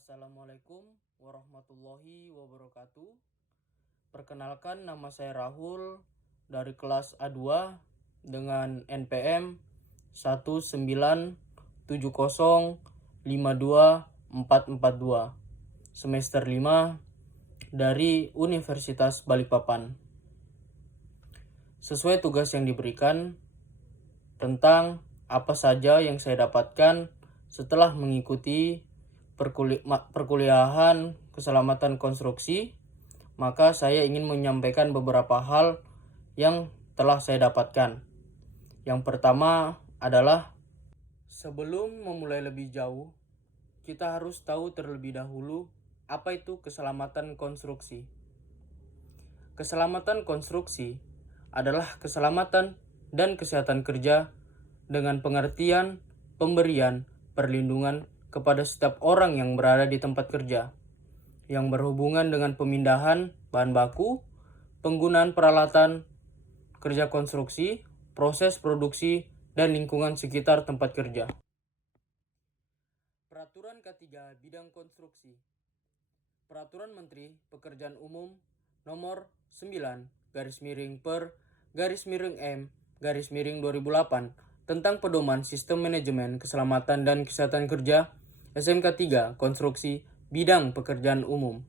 Assalamualaikum warahmatullahi wabarakatuh. Perkenalkan, nama saya Rahul dari kelas A2 dengan NPM 19705252442 semester 5 dari Universitas Balikpapan. Sesuai tugas yang diberikan tentang apa saja yang saya dapatkan setelah mengikuti perkuliahan keselamatan konstruksi, maka saya ingin menyampaikan beberapa hal yang telah saya dapatkan. Yang pertama adalah, sebelum memulai lebih jauh, kita harus tahu terlebih dahulu apa itu keselamatan konstruksi. Keselamatan konstruksi adalah keselamatan dan kesehatan kerja dengan pengertian pemberian perlindungan kepada setiap orang yang berada di tempat kerja, yang berhubungan dengan pemindahan bahan baku, penggunaan peralatan kerja konstruksi, proses produksi, dan lingkungan sekitar tempat kerja. Peraturan K3 Bidang Konstruksi. Peraturan Menteri Pekerjaan Umum Nomor 9/per/M/2008 tentang pedoman sistem manajemen keselamatan dan kesehatan kerja SMK 3 Konstruksi Bidang Pekerjaan Umum.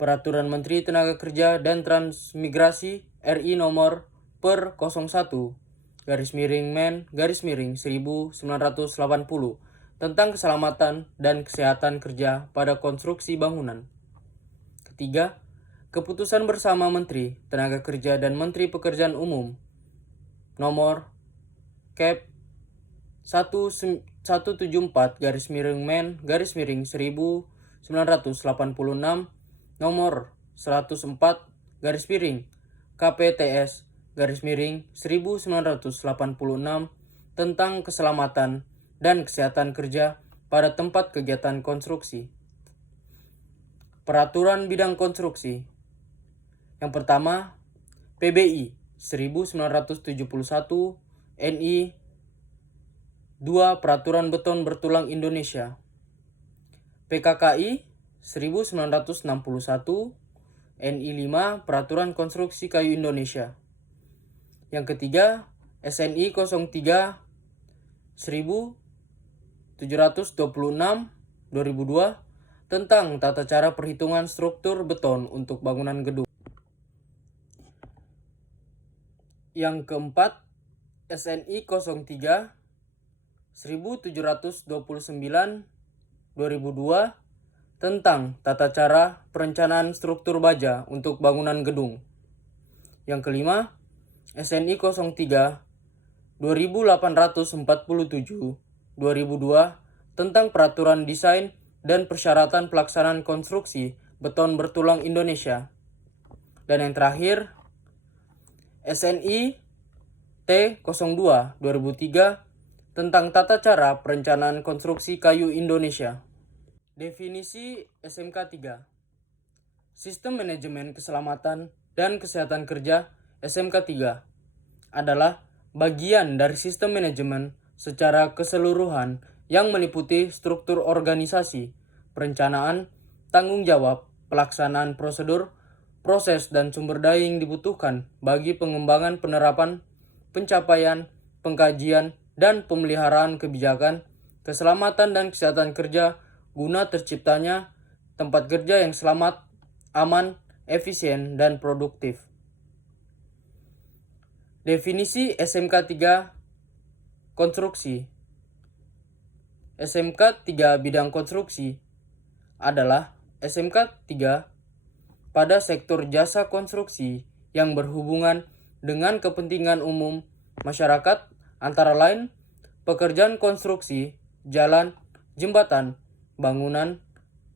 Peraturan Menteri Tenaga Kerja dan Transmigrasi RI Nomor per 01/Men/1980 tentang keselamatan dan kesehatan kerja pada konstruksi bangunan. Ketiga, Keputusan Bersama Menteri Tenaga Kerja dan Menteri Pekerjaan Umum Nomor Cap 174/Men/1986 Nomor 104/KPTS/1986 tentang keselamatan dan kesehatan kerja pada tempat kegiatan konstruksi. Peraturan Bidang Konstruksi. Yang pertama, PBI 1971 NI 2 Peraturan Beton Bertulang Indonesia. PKKI 1961 NI 5 Peraturan Konstruksi Kayu Indonesia. Yang ketiga, SNI 03 1726 2002 tentang tata cara perhitungan struktur beton untuk bangunan gedung. Yang keempat, SNI 03 1729 2002 tentang tata cara perencanaan struktur baja untuk bangunan gedung. Yang kelima, SNI 03 2847 2002 tentang peraturan desain dan persyaratan pelaksanaan konstruksi beton bertulang Indonesia. Dan yang terakhir, SNI T02 2003 tentang tata cara perencanaan konstruksi kayu Indonesia. Definisi SMK 3. Sistem Manajemen Keselamatan dan Kesehatan Kerja SMK 3 adalah bagian dari sistem manajemen secara keseluruhan yang meliputi struktur organisasi, perencanaan, tanggung jawab, pelaksanaan prosedur, proses dan sumber daya yang dibutuhkan bagi pengembangan penerapan, pencapaian, pengkajian, dan pemeliharaan kebijakan, keselamatan dan kesehatan kerja guna terciptanya tempat kerja yang selamat, aman, efisien, dan produktif. Definisi SMK 3 Konstruksi. SMK 3 Bidang Konstruksi adalah SMK 3 pada sektor jasa konstruksi yang berhubungan dengan kepentingan umum masyarakat, antara lain pekerjaan konstruksi, jalan, jembatan, bangunan,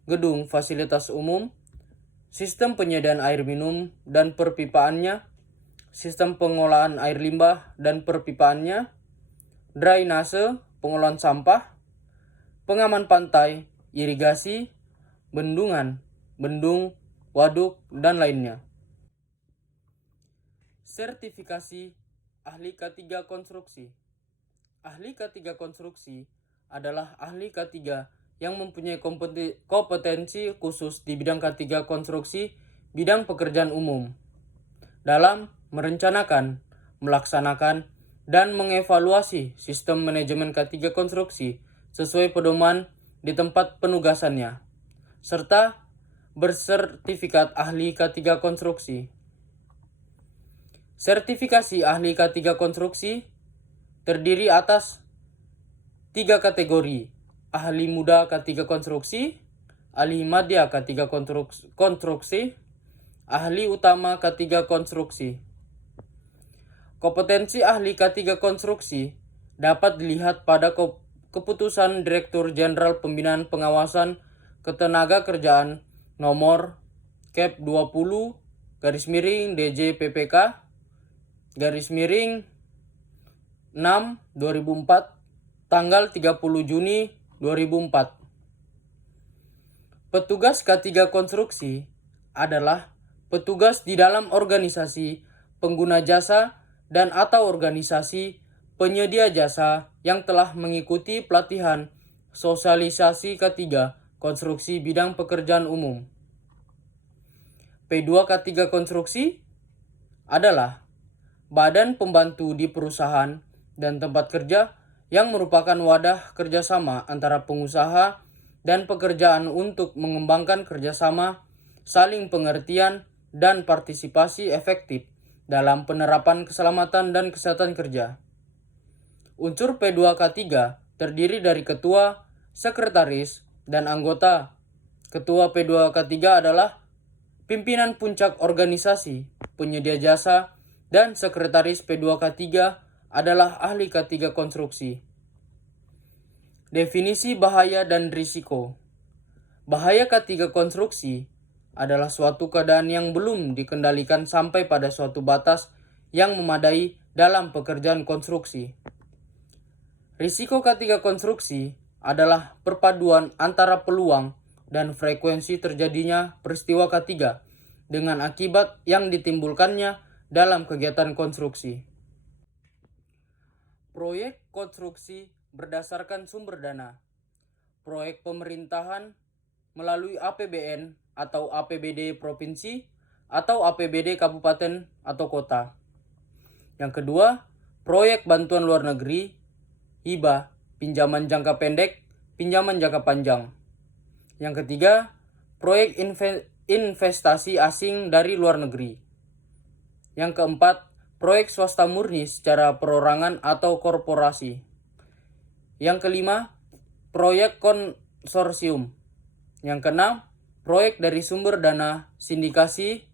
gedung fasilitas umum, sistem penyediaan air minum dan perpipaannya, sistem pengolahan air limbah dan perpipaannya, drainase, pengolahan sampah, pengaman pantai, irigasi, bendungan, bendung, waduk, dan lainnya. Sertifikasi Ahli K3 Konstruksi. Ahli K3 Konstruksi adalah ahli K3 yang mempunyai kompetensi khusus di bidang K3 konstruksi bidang pekerjaan umum dalam merencanakan, melaksanakan, dan mengevaluasi sistem manajemen K3 konstruksi sesuai pedoman di tempat penugasannya, serta bersertifikat ahli K3 konstruksi. Sertifikasi ahli K3 konstruksi terdiri atas 3 kategori: ahli muda K3 konstruksi, ahli madya K3 konstruksi, ahli utama K3 konstruksi. Kompetensi ahli K3 konstruksi dapat dilihat pada keputusan Direktur Jenderal Pembinaan Pengawasan Ketenagakerjaan nomor Kep 20 DJPPK _6 2004 tanggal 30 Juni 2004. Petugas K3 konstruksi adalah petugas di dalam organisasi pengguna jasa dan atau organisasi penyedia jasa yang telah mengikuti pelatihan sosialisasi K3 konstruksi bidang pekerjaan umum. P2 K3 konstruksi adalah badan pembantu di perusahaan dan tempat kerja yang merupakan wadah kerjasama antara pengusaha dan pekerjaan untuk mengembangkan kerjasama, saling pengertian, dan partisipasi efektif dalam penerapan keselamatan dan kesehatan kerja. Unsur P2K3 terdiri dari ketua, sekretaris, dan anggota. Ketua P2K3 adalah pimpinan puncak organisasi, penyedia jasa, dan sekretaris P2K3 adalah ahli K3 konstruksi. Definisi bahaya dan risiko. Bahaya K3 konstruksi adalah suatu keadaan yang belum dikendalikan sampai pada suatu batas yang memadai dalam pekerjaan konstruksi. Risiko K3 konstruksi adalah perpaduan antara peluang dan frekuensi terjadinya peristiwa K3 dengan akibat yang ditimbulkannya dalam kegiatan konstruksi. Proyek konstruksi berdasarkan sumber dana. Proyek pemerintahan melalui APBN atau APBD provinsi atau APBD kabupaten atau kota. Yang kedua, proyek bantuan luar negeri, hibah, pinjaman jangka pendek, pinjaman jangka panjang. Yang ketiga, proyek investasi asing dari luar negeri. Yang keempat, proyek swasta murni secara perorangan atau korporasi. Yang kelima, proyek konsorsium. Yang keenam, proyek dari sumber dana sindikasi.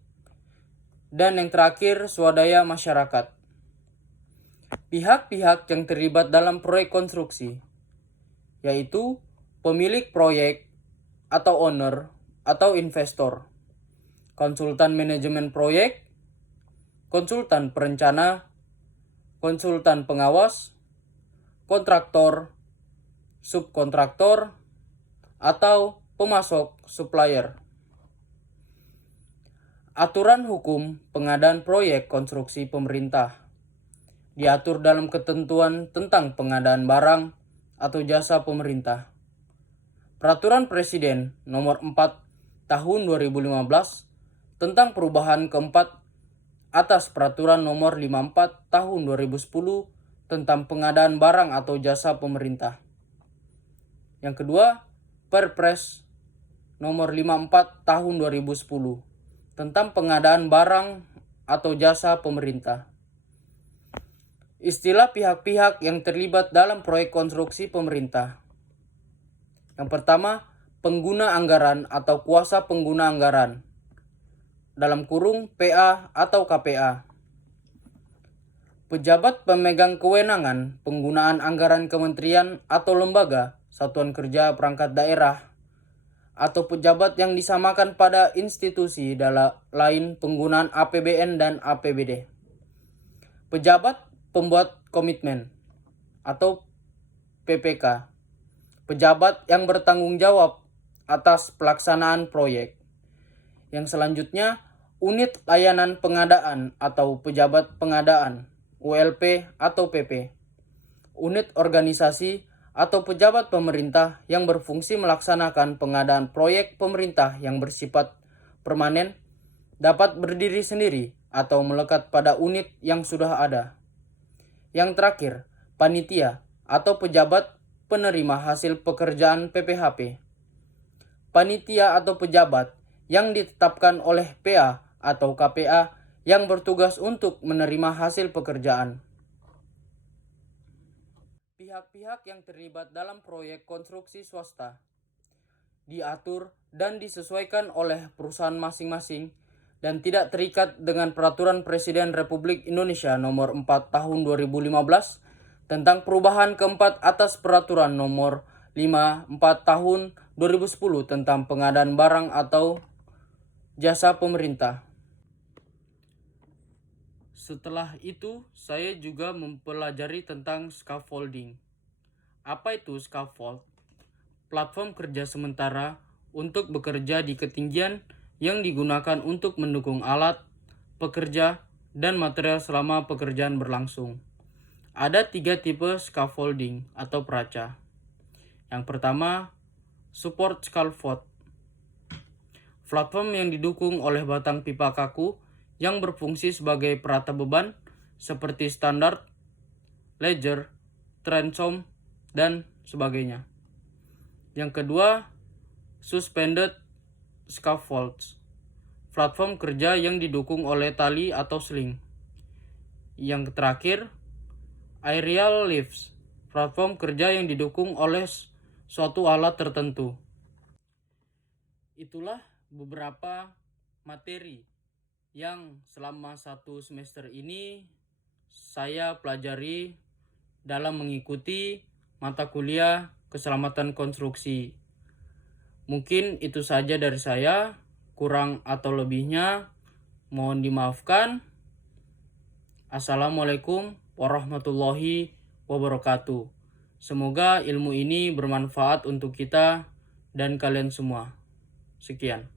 Dan yang terakhir, swadaya masyarakat. Pihak-pihak yang terlibat dalam proyek konstruksi, yaitu pemilik proyek atau owner atau investor, konsultan manajemen proyek, konsultan perencana, konsultan pengawas, kontraktor, subkontraktor, atau pemasok supplier. Aturan hukum pengadaan proyek konstruksi pemerintah diatur dalam ketentuan tentang pengadaan barang atau jasa pemerintah. Peraturan Presiden Nomor 4 Tahun 2015 tentang perubahan keempat atas Peraturan Nomor 54 Tahun 2010 tentang pengadaan barang atau jasa pemerintah. Yang kedua, Perpres Nomor 54 Tahun 2010 tentang pengadaan barang atau jasa pemerintah. Istilah pihak-pihak yang terlibat dalam proyek konstruksi pemerintah. Yang pertama, pengguna anggaran atau kuasa pengguna anggaran. Dalam kurung PA atau KPA. Pejabat pemegang kewenangan penggunaan anggaran kementerian atau lembaga, satuan kerja perangkat daerah, atau pejabat yang disamakan pada institusi lain penggunaan APBN dan APBD. Pejabat pembuat komitmen atau PPK. Pejabat yang bertanggung jawab atas pelaksanaan proyek. Yang selanjutnya, unit layanan pengadaan atau pejabat pengadaan, ULP atau PP. Unit organisasi atau pejabat pemerintah yang berfungsi melaksanakan pengadaan proyek pemerintah yang bersifat permanen dapat berdiri sendiri atau melekat pada unit yang sudah ada. Yang terakhir, panitia atau pejabat penerima hasil pekerjaan PPHP. Panitia atau pejabat yang ditetapkan oleh PA atau KPA yang bertugas untuk menerima hasil pekerjaan. Pihak-pihak yang terlibat dalam proyek konstruksi swasta diatur dan disesuaikan oleh perusahaan masing-masing dan tidak terikat dengan Peraturan Presiden Republik Indonesia Nomor 4 Tahun 2015 tentang perubahan keempat atas Peraturan Nomor 54 Tahun 2010 tentang pengadaan barang atau jasa pemerintah. Setelah itu, saya juga mempelajari tentang scaffolding. Apa itu scaffold? Platform kerja sementara untuk bekerja di ketinggian yang digunakan untuk mendukung alat, pekerja, dan material selama pekerjaan berlangsung. Ada 3 tipe scaffolding atau peraca. Yang pertama, support scaffold. Platform yang didukung oleh batang pipa kaku yang berfungsi sebagai perata beban seperti standar, ledger, transom, dan sebagainya. Yang kedua, suspended scaffolds. Platform kerja yang didukung oleh tali atau sling. Yang terakhir, aerial lifts. Platform kerja yang didukung oleh suatu alat tertentu. Itulah beberapa materi yang selama 1 semester ini saya pelajari dalam mengikuti mata kuliah keselamatan konstruksi. Mungkin itu saja dari saya, kurang atau lebihnya mohon dimaafkan. Assalamualaikum warahmatullahi wabarakatuh. Semoga ilmu ini bermanfaat untuk kita dan kalian semua. Sekian.